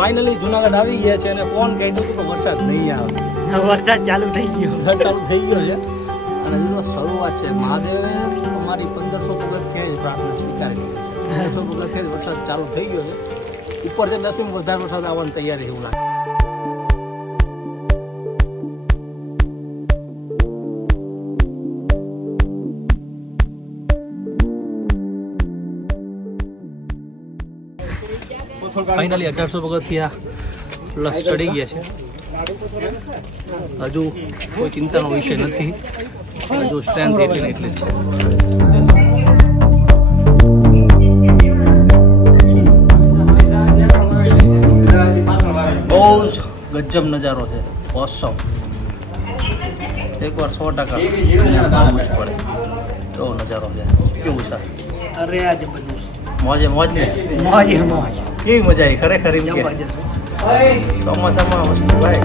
Finally Junagadh આવી ગયા છે અને કોણ કહી દઉં કે વરસાદ નહીં આવે, વરસાદ ચાલુ થઈ ગયો છે અને હજુ શરૂઆત છે. મહાદેવે અમારી 1500 પગથિયે જ પ્રાર્થના સ્વીકારી લીધી છે. 1500 પગથિયે જ વરસાદ ચાલુ થઈ ગયો છે. ઉપર જે 10 મિનિટ વધારે વરસાદ આવવાની તૈયારી એવું લાગે. ફાઇનલી 1800 પગથિયા પ્લસ ચડી ગયા છે. હજુ કોઈ ચિંતાનો વિષય નથી. હજુ સ્ટ્રેન્થ એટલી ને એટલી જ છે. બહુ જ ગજબ નજારો છે. ઓસમ. એકવાર 100% પડે એવો નજારો છે. કેવું છે? અરે આજે બધું મોજે મોજ ને મોજ મોજ કેવી મજા આવી ખરેખર એમ કે ચોમાસામાં વસ્તુ ભાઈ.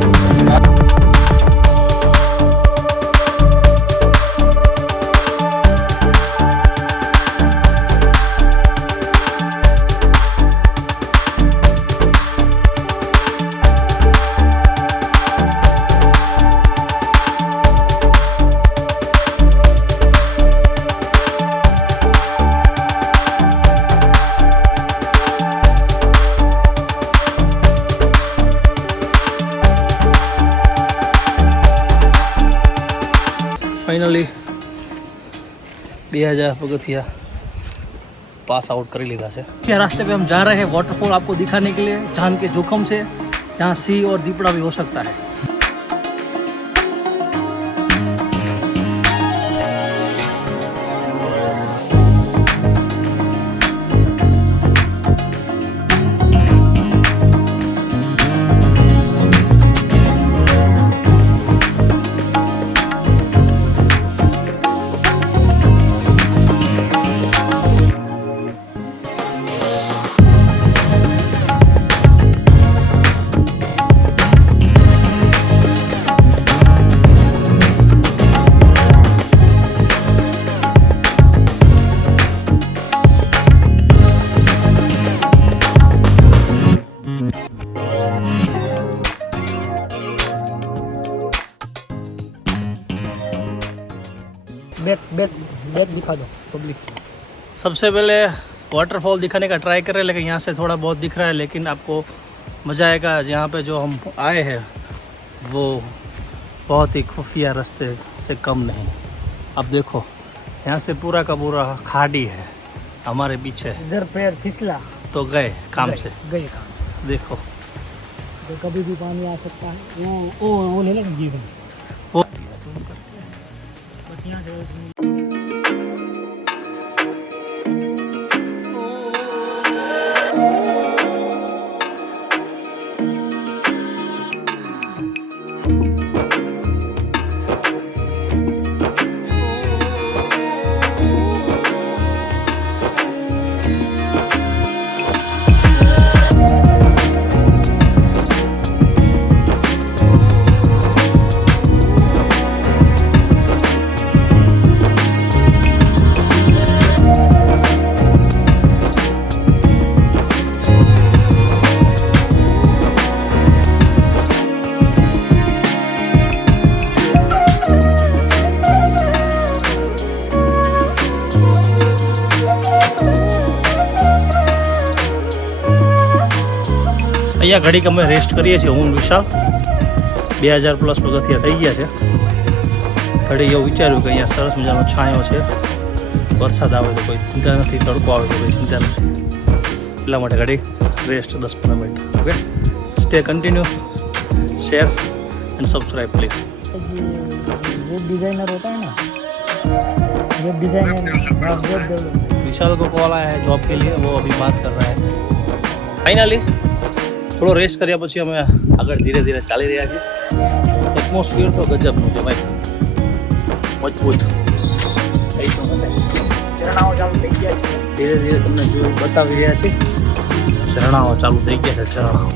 फाइनली 2000 पगथिया पास आउट कर लीधा है. इस रास्ते पे हम जा रहे हैं वाटरफॉल आपको दिखाने के लिए. जान के जोखम से जहाँ सिंह और दीपड़ा भी हो सकता है. बैक दिखा दो पब्लिक. सबसे पहले वाटरफॉल दिखाने का ट्राई करें, लेकिन यहाँ से थोड़ा बहुत दिख रहा है. लेकिन आपको मज़ा आएगा. यहाँ पे जो हम आए हैं वो बहुत ही खुफिया रास्ते से कम नहीं. अब देखो यहाँ से पूरा का पूरा खाड़ी है हमारे पीछे. इधर पैर फिसला तो गए काम से. देखो तो कभी भी पानी आ सकता है. वो ले लेंगे जीवन बस यहाँ से. અહીંયા ઘડીક અમે રેસ્ટ કરીએ છીએ. હું વિશાલ 2000 પ્લસ પગથિયા થઈ ગયા છે. ઘડી એવું વિચાર્યું કે અહીંયા સરસ મજાનો છાંયો છે. વરસાદ આવે તો કોઈ ચિંતા નથી, તડકો આવે તો કોઈ ચિંતા નથી. એટલા માટે ઘડી rest 10-15 minute. Okay, stay continue, share and subscribe please. Web designer होता है ना, वेब डिज़ाइनर. विशाल को कॉल आया है जॉब के लिए, वो अभी बात कर रहा है. फाइनली થોડો રેસ્ટ કર્યા પછી અમે આગળ ધીરે ધીરે ચાલી રહ્યા છીએ. એટમોસ્ફિયર તો ગજબનું છે ભાઈ, મજબૂત. ઝરણાઓ ચાલુ થઈ ગયા છે. ધીરે ધીરે તમને જોઈ બતાવી રહ્યા છે, ઝરણાઓ ચાલુ થઈ ગયા છે. ઝરણાઓ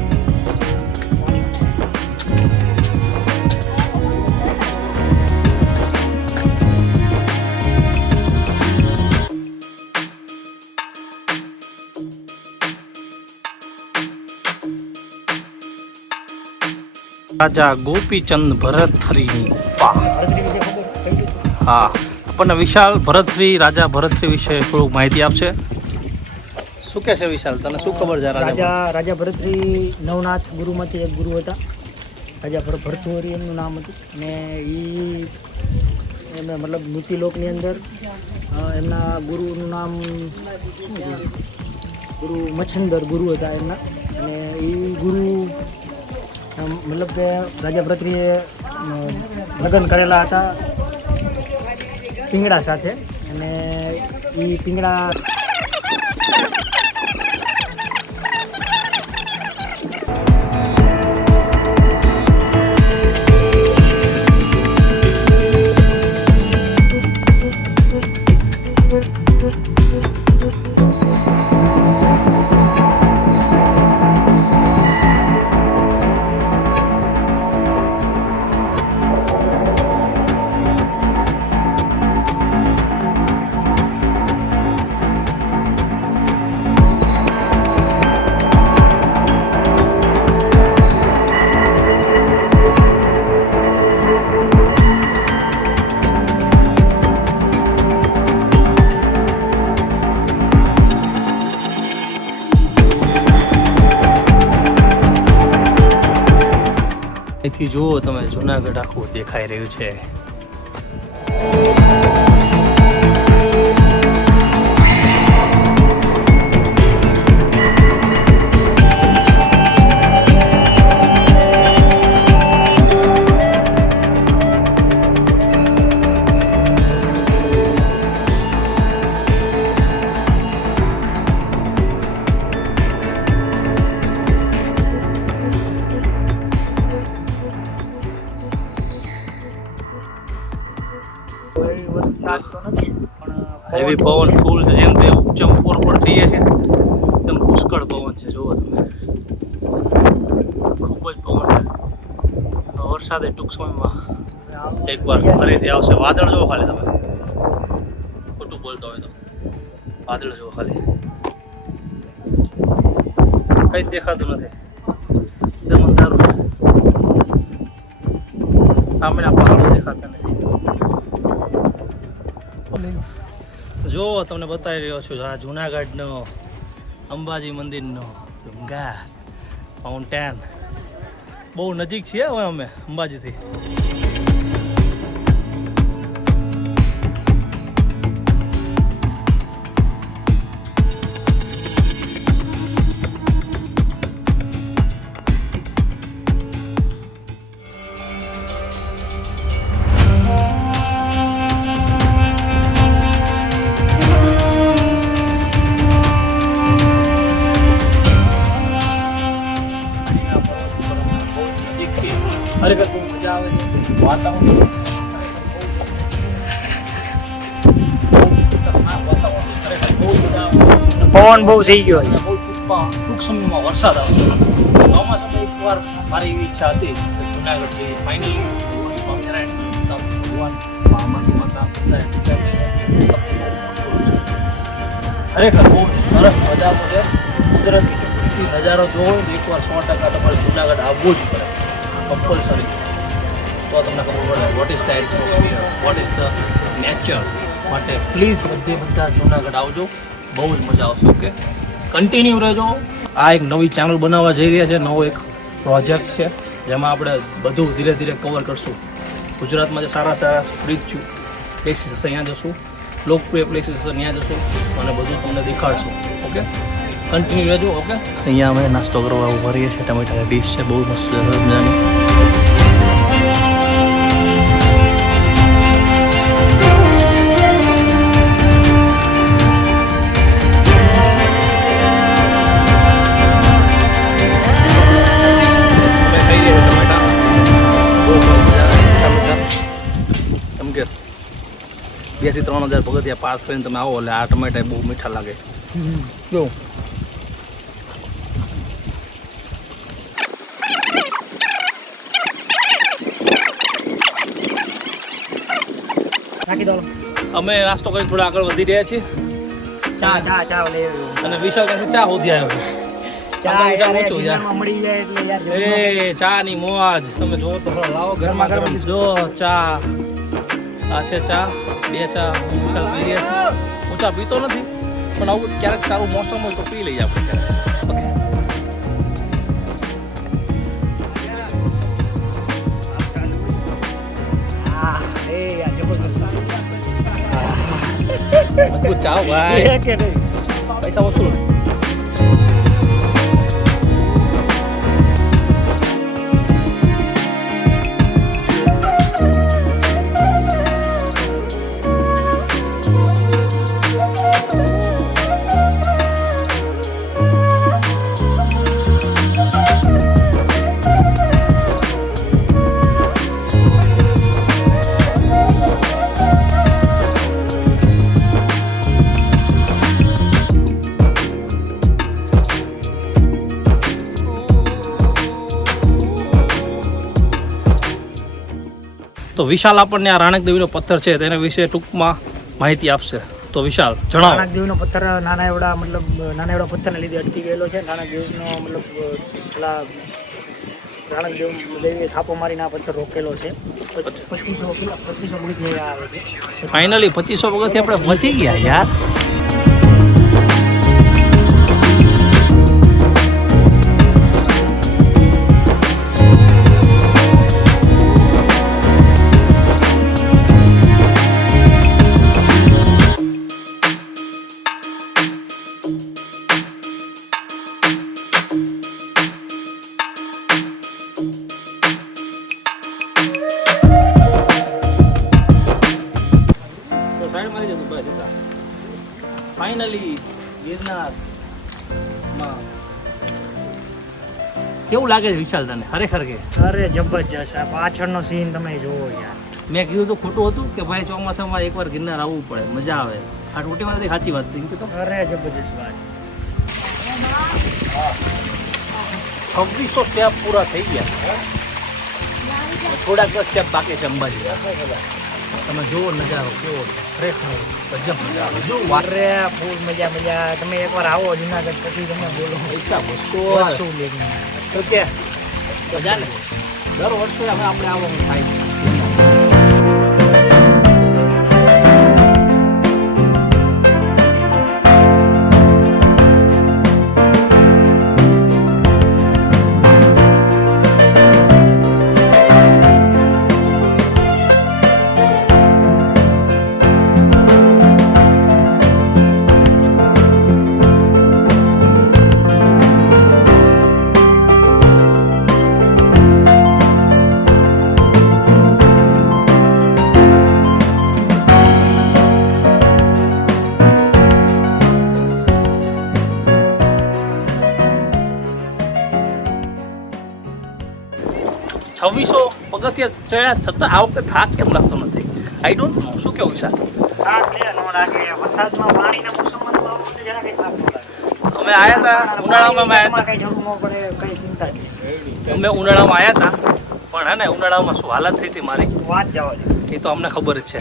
રાજા ગોપીચંદ ભરતશ્રીની ગુફા. હા, આપણને વિશાલ ભરતશ્રી, રાજા ભરતશ્રી વિશે થોડુંક માહિતી આપશે. શું કહે છે વિશાલ, તને શું ખબર છે રાજા ભરતશ્રી નવનાથ ગુરુમાંથી એક ગુરુ હતા. રાજા ભરતુહરી એમનું નામ હતું. અને એમને મતલબ નીતિલોકની અંદર એમના ગુરુનું નામ ગુરુ મચ્છંદર ગુરુ હતા એમના. અને એ ગુરુ મતલબ કે રાજા ભરતશ્રીએ લગ્ન કરેલા હતા પિંગળા સાથે. અને એ પિંગળા અહીંથી જુઓ તમે, જુનાગઢ આખું દેખાઈ રહ્યું છે. હેવી પવન ફૂલ છે, જેમ તે ઉપચમ ઉપર થઈએ છે તેમ પુષ્કળ પવન છે. જુઓ તમે, ખૂબ જ પવન છે. વરસાદ એ ટૂંક સમયમાં એકવાર ફરીથી આવશે. વાદળ જુઓ ખાલી તમે, ખોટું બોલતો હોય તો વાદળ જુઓ ખાલી, કંઈ જ દેખાતું નથી, એકદમ અંધારું છે. સામેના પહાડો દેખાતા નથી. જો તમને બતાવી રહ્યો છું આ જુનાગઢનો અંબાજી મંદિરનો ડુંગર માઉન્ટેન. બહુ નજીક છીએ હવે અમે અંબાજીથી. ખરેખર બહુ મજા આવે છે. વાતાવરણ પવન બહુ થઈ ગયો છે. બહુ ટૂંક સમયમાં વરસાદ આવશે. ચોમાસામાં એકવાર મારી એવી ઈચ્છા હતી કે જુનાગઢ જઈએ. ફાઇનલી ભગવાન મહામાતી માતા ખરેખર બહુ સરસ મજાનો છે. કુદરતી નજારો જોવો હોય તો એકવાર 100% તમારે જુનાગઢ આવવું જ પડે, કમ્પલસરી. તો તમને ખબર પડે what is the atmosphere, what is the nature. માટે પ્લીઝ બધા જુનાગઢ આવજો, બહુ જ મજા આવશે. ઓકે, કન્ટિન્યુ રહેજો. આ એક નવી ચેનલ બનાવવા જઈ રહ્યા છે, નવો એક પ્રોજેક્ટ છે જેમાં આપણે બધું ધીરે ધીરે કવર કરશું. ગુજરાતમાં જે સારા સારા સ્પિરિચ્યુઅલ પ્લેસીસ હશે ત્યાં જશું, લોકપ્રિય પ્લેસીસ હશે ત્યાં જશું અને બધું તમને દેખાડશું. ઓકે, કન્ટિન્યુ રહેજો. ઓકે, અહીંયા અમે નાસ્તો કરવા ઉભા રહીએ છીએ. ટમેટાની ડીશ છે, બહુ મસ્ત મજાની. ટમેટા બહુ મસ્ત મજા 2 થી 3000 પગથિયા પાસ કરીને તમે આવો એટલે આ ટમેટા બહુ મીઠા લાગે. જો અમે નાસ્તો કરીને થોડા આગળ વધી રહ્યા છીએ. ચા લે અને વિશાલ પાસે ચા હોધી આવ્યો. ચા ની મોજ તમે જો તો લાવો ગરમા ગરમ. જો ચા આ છે ચા, 2 ચા વિશાલ પી રહ્યા છે. હું ચા પીતો નથી પણ આવું ક્યારેક સારું મોસમ હોય તો પી લઈએ આપણે ક્યારેક. ઓકે મજબૂત ચા ભાઈ, પૈસા વસૂલ. તો વિશાલ આપણને આ રાણક દેવીનો પથ્થર છે તેના વિશે ટૂંકમાં માહિતી આપશે. તો વિશાલ જણાવો. રાણક દેવીનો પથ્થર નાના એવડા પથ્થરને લીધે અટકી ગયેલો છે. રાણક દેવીનો મતલબ પેલા રાણક દેવીએ થાપો મારીને આ પથ્થર રોકેલો છે. 2500 પગથિયા આવે છે. ફાઇનલી 2500 પગથિયા આપણે પહોંચી ગયા યાર. ફાઇનલી ગિરનારમાં કેવું લાગે છે વિશાલ તને ખરેખર કે? અરે જબરજસ્ત. આ પાછળનો સીન તમે જોવો યાર. મેં કીધું તો ખોટું હતું કે ભાઈ ચોમાસામાં એકવાર ગિરનાર આવવું પડે, મજા આવે. આ ટોટીમાંથી સાચી વાત થઈ તો. અરે જબરજસ્ત વાત. 2600 સ્ટેપ પૂરા થઈ ગયા. થોડાક સ્ટેપ બાકી છે અંબાજી. તમે જુઓ નજારો કેવો ખરેખર ગજબ મજા આવે. જો અરે ફૂલ મજા. તમે એકવાર આવો જુનાગઢ પછી તમે બોલો પૈસા શું તો કે મજા ને. દર વર્ષે આપણે આવવાનું થાય. 2600 પગથિયા ચડ્યા છતાં આ વખતે થાક કેમ લાગતો નથી? I don't know. શું કેવું વિશાલ? વરસાદમાં પાણીના મોસમમાં તો જરા કંઈ થાક ન લાગે. અમે આવ્યા હતા ઉનાળામાં. કંઈ જરૂર ન પડે, કંઈ ચિંતા નહીં. અમે ઉનાળામાં આવ્યા હતા પણ હે ને ઉનાળામાં શું હાલત થઈ હતી મારી વાત જવા દે. એ તો અમને ખબર જ છે.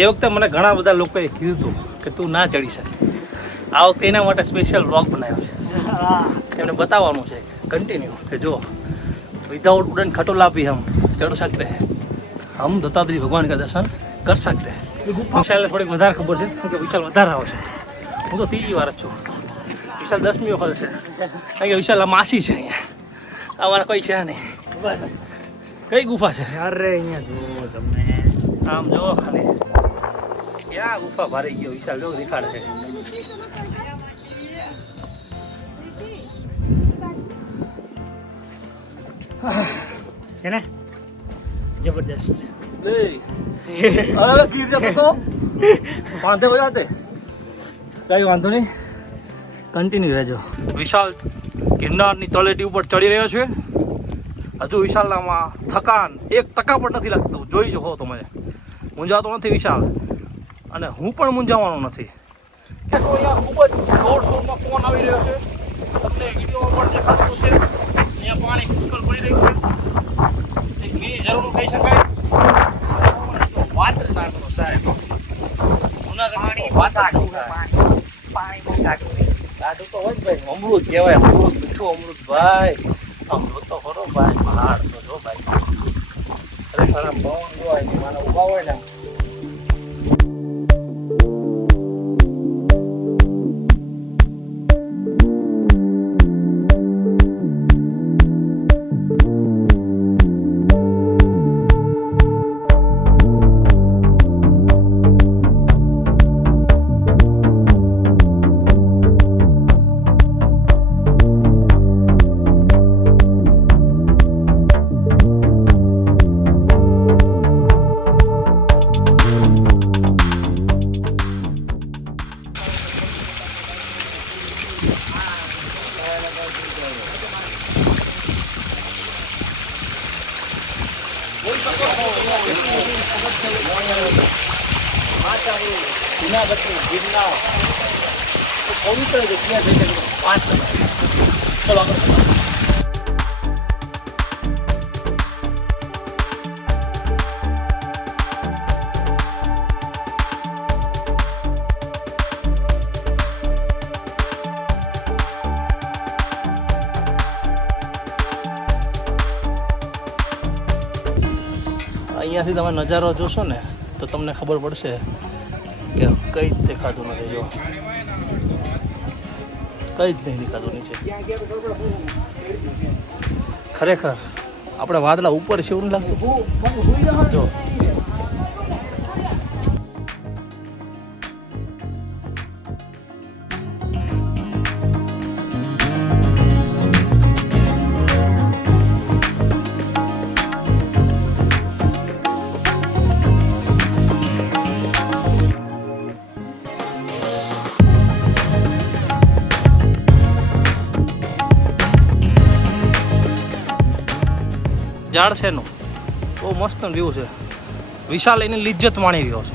એ વખતે મને ઘણા બધા લોકોએ કીધું કે તું ના ચડી શકે. આ વખતે એના માટે સ્પેશિયલ વ્લોગ બનાવ્યો છે. એમને બતાવવાનું છે કન્ટિન્યુ કે જો विदाउट उड़न खटोला भी हम चढ़ सकते हैं, हम दत्तात्रेय भगवान का दर्शन कर सकते हैं. વિશાલને થોડીક વધારે ખબર છે કે વિશાલ વધારે આવે છે. હું તો 3જી વાર જ છું. વિશાલ 10મી વખત છે કારણ કે વિશાલ માસી છે અહીંયા. અમારા કોઈ છે નહીં. કઈ ગુફા છે? અરે અહીંયા જુઓ તમે, આમ જો ખાલી ક્યાં ગુફા ભરાઈ ગયો. વિશાલ જો દેખાડે છે. છે ને જબરદસ્ત. ગીર જતો તો વાંધે બજાતે કઈ વાંધો નહીં, કન્ટિન્યુ રહેજો. વિશાલ ગિરનારની તળેટી ઉપર ચડી રહ્યો છે. હજુ વિશાલનામાં થકાન 1% પણ નથી લાગતું. જોઈ શકો તમે, મૂંઝાતો નથી વિશાલ. અને હું પણ મૂંઝાવાનો નથી. અહીંયા ખૂબ જ જોરશોરમાં પવન આવી રહ્યો છે. તમને વિડીયોમાં પણ દેખાતું છે. અહીંયા પાણી પુષ્કળ પડી રહ્યું છે. એક મિની ઝરણું કહી શકાય. વાત જ ના કરો સાહેબ. જૂનાગઢની વાત જ ન થાય. ગાડું તો હોય જ ભાઈ. અમૃત કહેવાય. અમૃત મીઠું અમૃત ભાઈ. અમૃત તો ખરો ભાઈ. પહાડ તો જો ભાઈ. ખરેખર આમ પવન જોવાય ને મારા ઊભા હોય ને. જૂનાગઢની ગિરનાર પવિત્ર જગ્યા છે. 5 ચલો આગળ. અહીંયાથી તમે નજારો જોશો ને તો તમને ખબર પડશે કે કંઈ જ દેખાતું નથી. જો કંઈ જ નહીં દેખાતું નીચે. ખરેખર આપણે વાદળા ઉપર છે એવું નહીં લાગતું. જો ઝાડ છે એનું બહુ મસ્ત વ્યૂ છે. વિશાલ એની લિજ્જત માણી રહ્યો છે.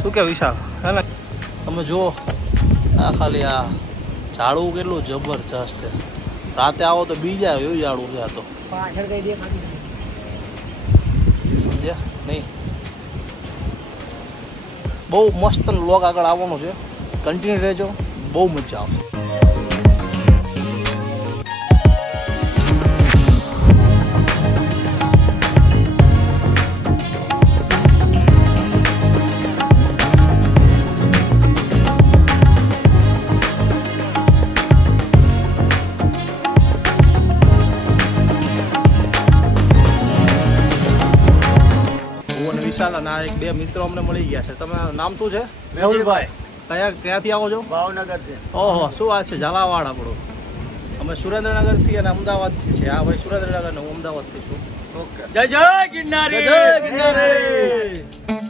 શું કે વિશાલ હે ને? તમે જુઓ આ ખાલી આ ઝાડવું કેટલું જબરજસ્ત છે. રાતે આવો તો બી જાય એવું ઝાડવું છે. આ તો સમજ્યા નહીં? બહુ મસ્ત વ્લોગ આગળ આવવાનો છે. કન્ટિન્યુ રહેજો, બહુ મજા આવશે. અને આ એક બે મિત્રો અમને મળી ગયા છે. તમારું નામ શું છે? મેહુલભાઈ. ક્યાંથી આવો છો? ભાવનગર છે. ઓહો, શું વાત છે. ઝાલાવાડ આપણું. અમે સુરેન્દ્રનગરથી અને અમદાવાદથી છે. આ ભાઈ સુરેન્દ્રનગર અને હું અમદાવાદથી છું. ઓકે. જય જય ગિરનારી. જય જય ગિરનારી.